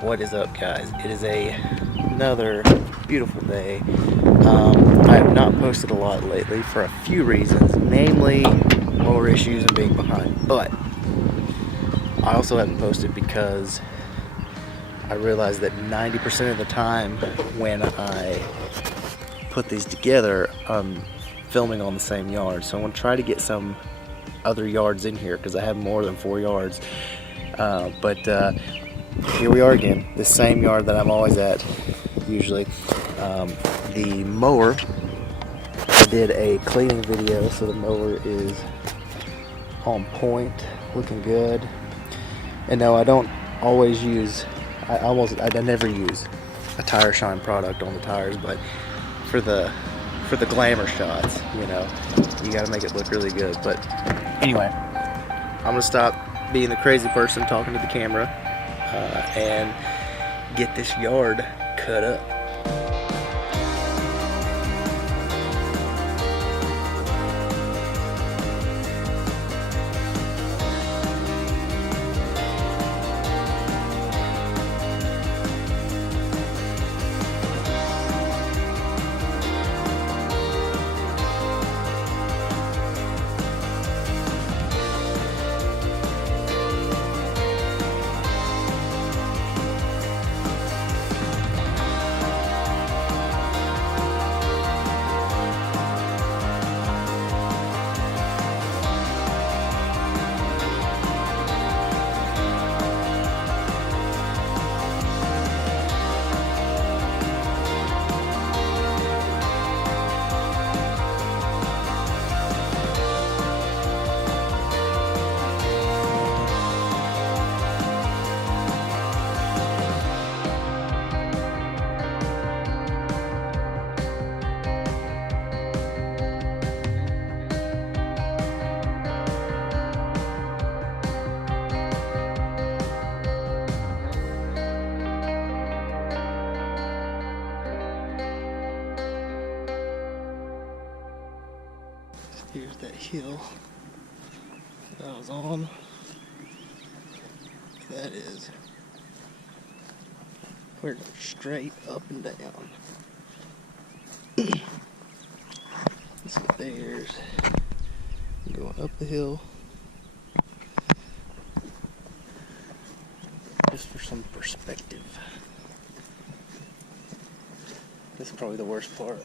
What is up, guys? It is another beautiful day. I have not posted a lot lately for a few reasons, namely mower issues and being behind. But I also haven't posted because I realized that 90% of the time when I put these together, I'm filming on the same yard. So I'm going to try to get some other yards in here because I have more than 4 yards. But here we are again, the same yard that I'm always at usually. The mower, I did a cleaning video, so the mower is on point, looking good. And no, I don't always use, I never use a tire shine product on the tires, but for the glamour shots, you know, you gotta make it look really good. But anyway, I'm gonna stop being the crazy person talking to the camera and get this yard cut up. Here's that hill that I was on. That is, we're going straight up and down. So there's going up the hill. Just for some perspective. This is probably the worst part.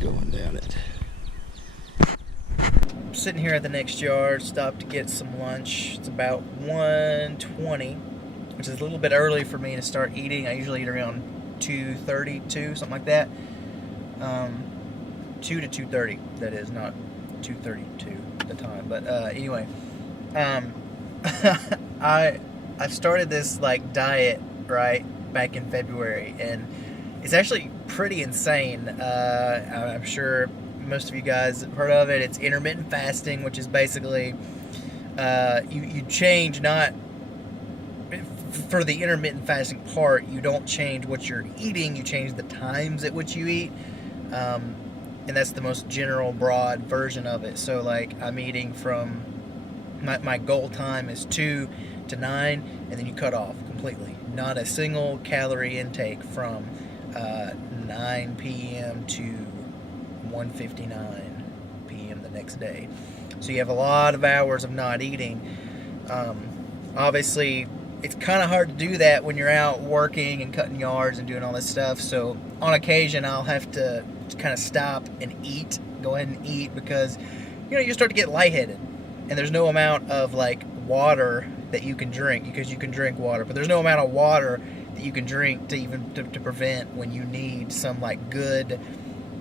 Going down it. I'm sitting here at the next yard, stopped to get some lunch. It's about 1:20, which is a little bit early for me to start eating. I usually eat around 2:32, something like that. 2 to 2:30, that is, not 2:32 at the time. But anyway, I started this like diet right back in February, and it's actually pretty insane. I'm sure most of you guys have heard of it. It's intermittent fasting, which is basically you change, not for the intermittent fasting part, you don't change what you're eating, you change the times at which you eat. And that's the most general, broad version of it. So like I'm eating from, my goal time is 2 to 9, and then you cut off completely. Not a single calorie intake from 9 p.m. to 1:59 p.m. the next day. So you have a lot of hours of not eating. Obviously, it's kind of hard to do that when you're out working and cutting yards and doing all this stuff. So on occasion, I'll have to kind of stop and eat, go ahead and eat, because you start to get lightheaded, and there's no amount of like water that you can drink, because you can drink water, but there's no amount of water that you can drink to prevent when you need some like good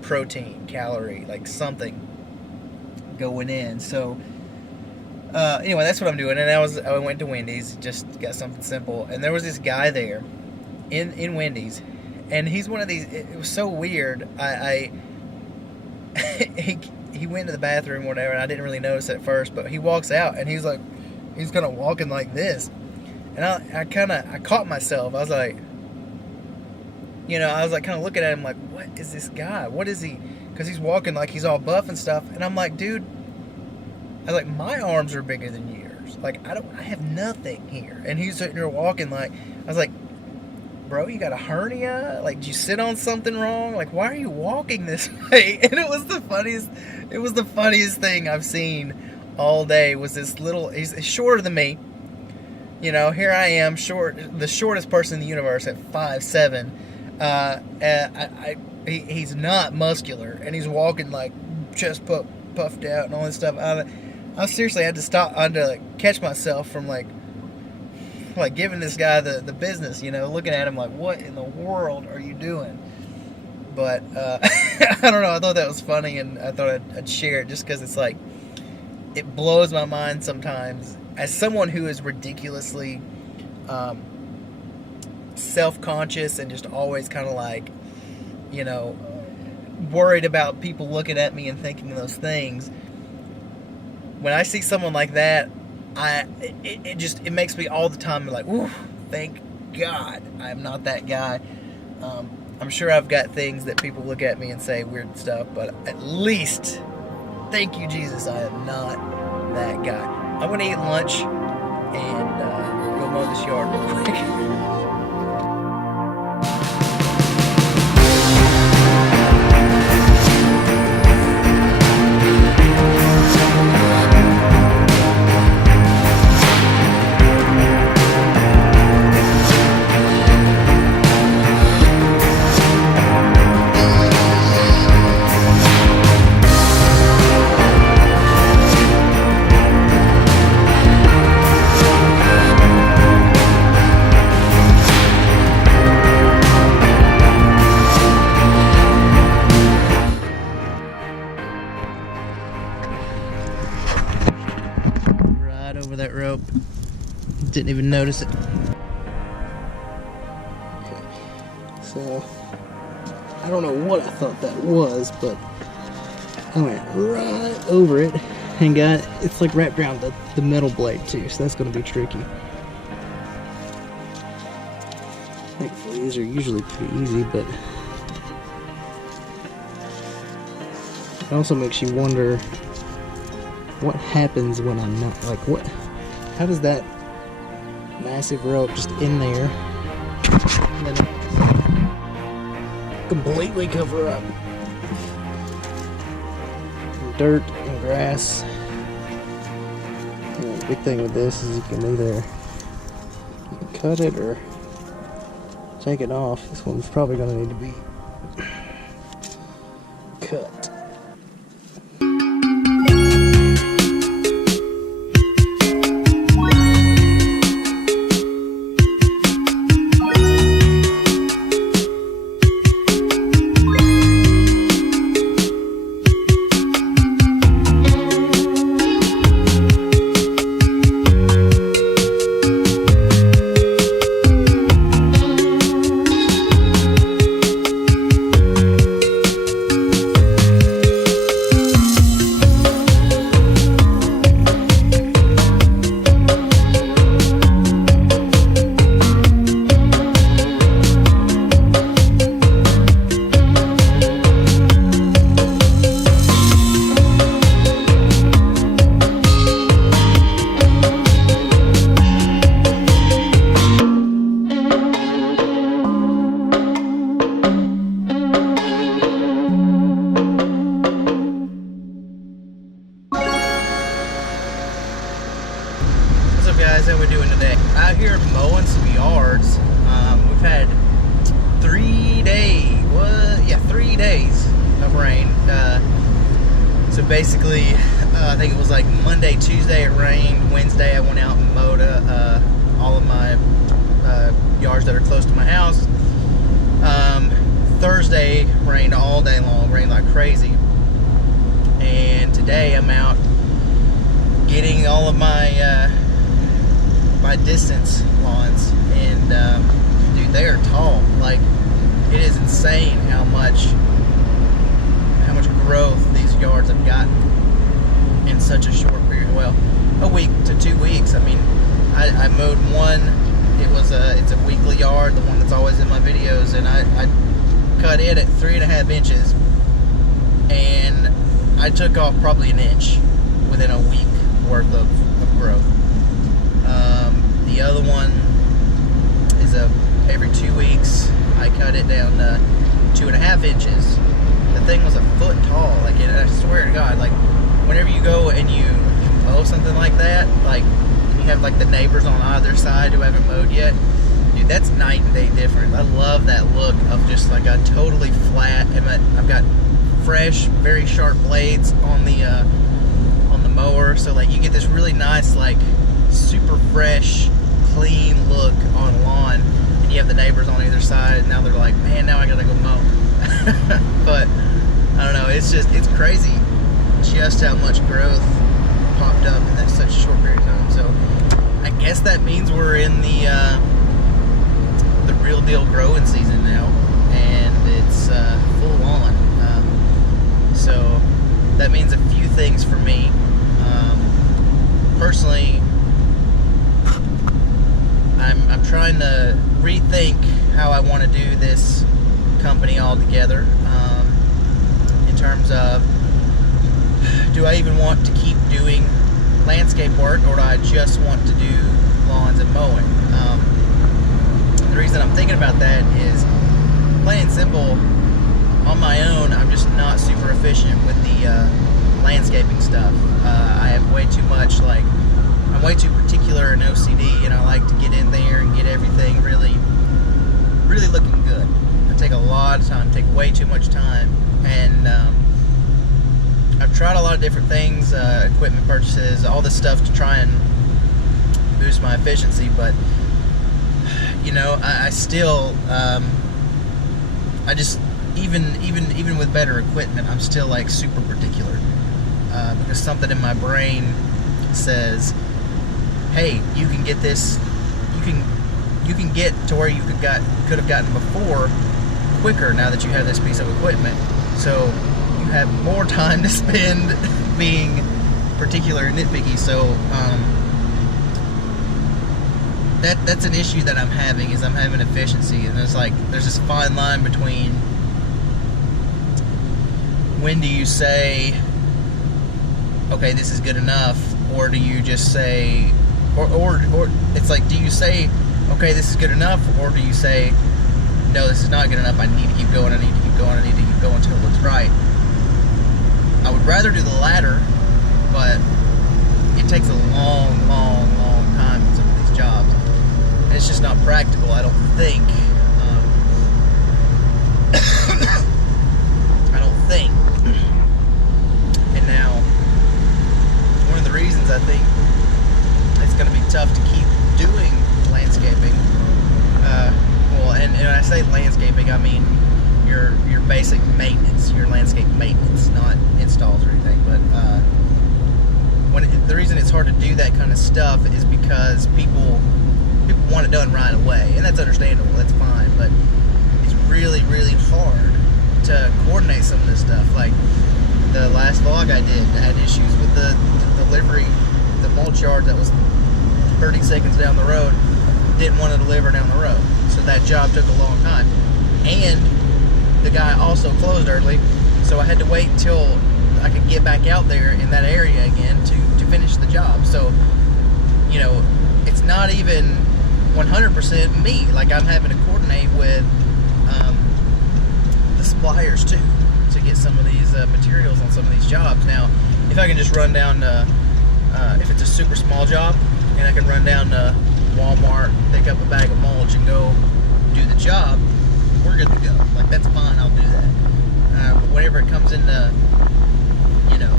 protein, calorie, like something going in. So anyway, that's what I'm doing. And I went to Wendy's, just got something simple, and there was this guy there in Wendy's, and he's one of these. It was so weird. He went to the bathroom or whatever, and I didn't really notice at first, but he walks out and he's kind of walking like this. And I caught myself. I was like kind of looking at him like, what is this guy? What is he? because he's walking like he's all buff and stuff. And I'm like, dude, I was like, my arms are bigger than yours. Like, I have nothing here. And he's sitting there walking like, I was like, bro, you got a hernia? Like, did you sit on something wrong? Like, why are you walking this way? And it was the funniest thing I've seen all day. Was this little, he's shorter than me. You know, here I am, the shortest person in the universe at 5'7". He's not muscular, and he's walking like chest puffed out and all this stuff. I seriously had to stop. I had to like catch myself from like giving this guy the business, you know, looking at him like, what in the world are you doing? But I don't know. I thought that was funny, and I thought I'd share it just because it's like, it blows my mind sometimes. As someone who is ridiculously self-conscious and just always kind of like, you know, worried about people looking at me and thinking those things, when I see someone like that, it makes me all the time like, ooh, thank God I'm not that guy. I'm sure I've got things that people look at me and say weird stuff, but at least, thank you, Jesus, I am not that guy. I'm going to eat lunch and go mow this yard real quick. Over that rope, didn't even notice it. Okay. So I don't know what I thought that was, but I went right over it and it's like wrapped around the metal blade too, so that's going to be tricky. Thankfully these are usually pretty easy, but it also makes you wonder what happens when I'm not, like, how does that massive rope just in there and then completely cover up dirt and grass? And the big thing with this is you can either cut it or take it off. This one's probably going to need to be cut. Guys, how we doing today? Out here mowing some yards. We've had 3 days of rain. So basically, I think it was like Monday, Tuesday it rained. Wednesday I went out and mowed all of my yards that are close to my house. Thursday rained all day long, rained like crazy. And today I'm out getting all of my distance lawns, and dude, they are tall. Like, it is insane how much growth these yards have gotten in such a short period. Well, a week to 2 weeks. I mean, I mowed one. It's a weekly yard, the one that's always in my videos, and I cut it at 3.5 inches, I took off probably an inch within a week worth of growth. The other one is every 2 weeks I cut it down to 2.5 inches. The thing was a foot tall. Like, and I swear to God, like, whenever you go and you mow something like that, like, and you have like the neighbors on either side who haven't mowed yet, dude, that's night and day different. I love that look of just like a totally flat, and I've got fresh, very sharp blades on the mower, so like you get this really nice, like, super fresh, clean look on lawn, and you have the neighbors on either side, and now they're like, man, now I gotta go mow. But I don't know, it's crazy just how much growth popped up in such a short period of time. So I guess that means we're in the real deal growing season now, and it's full on. So that means a few things for me. Personally, I'm trying to rethink how I want to do this company altogether, in terms of, do I even want to keep doing landscape work, or do I just want to do lawns and mowing? The reason I'm thinking about that is, plain and simple, on my own, I'm just not super efficient with the landscaping stuff. I have way too much, like, I'm way too particular and OCD, and I like to get in there and get everything really, really looking good. I take a lot of time, take way too much time, and I've tried a lot of different things, equipment purchases, all this stuff to try and boost my efficiency, but, you know, I still, I just, even with better equipment, I'm still like super particular, because something in my brain says, hey, you can get this, you can get to where you could have gotten before quicker now that you have this piece of equipment. So you have more time to spend being particular and nitpicky. So that's an issue that I'm having, is I'm having efficiency, and it's like there's this fine line between, when do you say, okay, this is good enough, or do you just say, or it's like, do you say, okay, this is good enough, or do you say, no, this is not good enough, I need to keep going, I need to keep going, I need to keep going until it looks right. I would rather do the latter, but it takes a long time in some of these jobs, and it's just not practical, I don't think. I don't think. And now, one of the reasons I think it's going to be tough to keep doing landscaping, well, and when I say landscaping, I mean your basic maintenance, your landscape maintenance, not installs or anything. But the reason it's hard to do that kind of stuff is because people want it done right away, and that's understandable. That's fine, but it's really hard to coordinate some of this stuff. Like the last vlog I did, I had issues with the delivery, the mulch yard that was 30 seconds down the road, didn't want to deliver down the road, so that job took a long time, and the guy also closed early, so I had to wait until I could get back out there in that area again to finish the job. So, you know, it's not even 100% me. Like, I'm having to coordinate with the suppliers too to get some of these materials on some of these jobs. Now, if I can just run down to, if it's a super small job, and I can run down to Walmart, pick up a bag of mulch, and go do the job, we're good to go. Like, that's fine, I'll do that. But whenever it comes into, you know,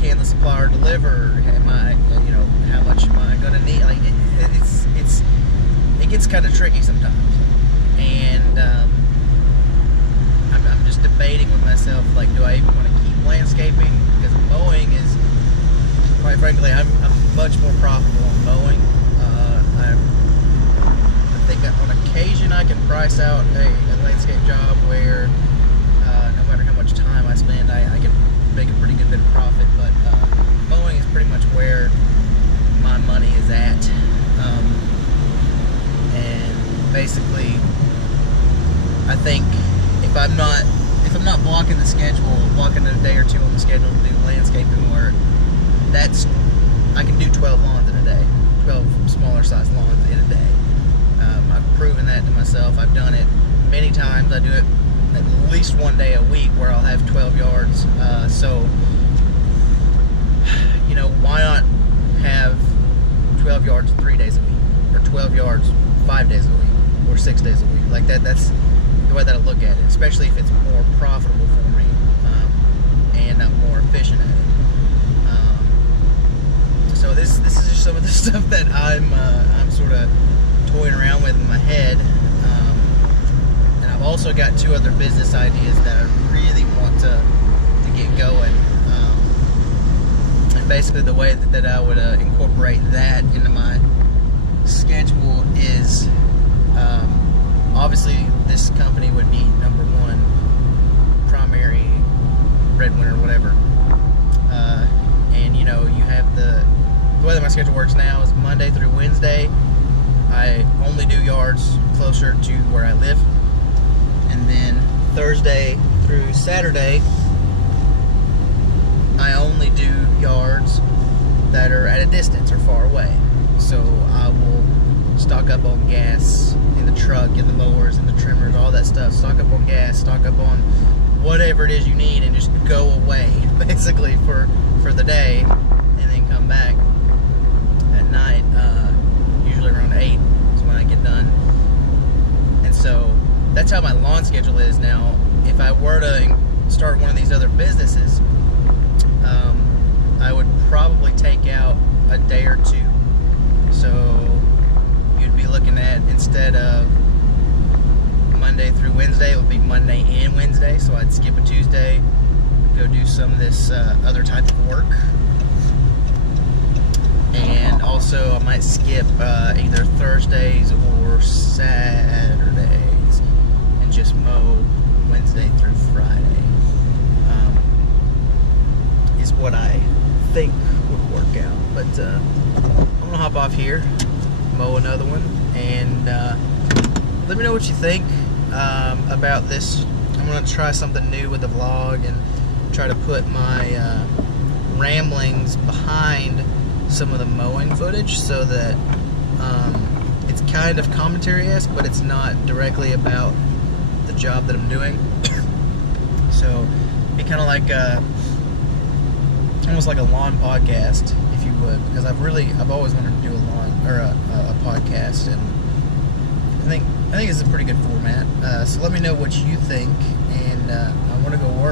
can the supplier deliver? Am I, you know, how much am I gonna need? Like, it gets kind of tricky sometimes, and I'm just debating with myself, like, do I even want to keep landscaping? Because mowing is, quite frankly, I'm much more profitable in mowing. I think that on occasion I can price out a landscape job where no matter how much time I spend, I can make a pretty good bit of profit. But mowing is pretty much where my money is at. And basically, I think if I'm not if I'm not blocking the schedule, blocking a day or two on the schedule to do landscaping work, I can do 12 lawns in a day, 12 smaller sized lawns in a day. I've proven that to myself. I've done it many times. I do it at least one day a week where I'll have 12 yards. So, you know, why not have 12 yards 3 days a week, or 12 yards 5 days a week, or 6 days a week? Like that's the way that I look at it, especially if it's more profitable for me, and I'm more efficient at it. So this is just some of the stuff that I'm sort of toying around with in my head. And I've also got 2 other business ideas that I really want to get going. And basically the way that I would incorporate that into my schedule is, obviously this company would be number 1 primary breadwinner, whatever. And you know, you have the way that my schedule works now is Monday through Wednesday I only do yards closer to where I live, and then Thursday through Saturday I only do yards that are at a distance or far away. So I will stock up on gas in the truck, in the mowers, in the trimmers, all that stuff. Stock up on gas, stock up on whatever it is you need, and just go away basically for the day, and then come back at night, usually around 8 is when I get done. And so that's how my lawn schedule is now. If I were to start one of these other businesses, I would probably take out a day or 2. So you'd be looking at, instead of Monday through Wednesday, it would be Monday and Wednesday. So I'd skip a Tuesday, go do some of this other type of work. And also I might skip either Thursdays or Saturdays and just mow Wednesday through Friday. Is what I think would work out. But I'm gonna hop off here, mow another one, and let me know what you think about this. I'm gonna try something new with the vlog and try to put my ramblings behind some of the mowing footage, so that it's kind of commentary-esque, but it's not directly about the job that I'm doing. So it'd be kind of like almost like a lawn podcast, if you would, because I've always wanted to do a lawn or a podcast, and I think it's a pretty good format. So let me know what you think, and I want to go work.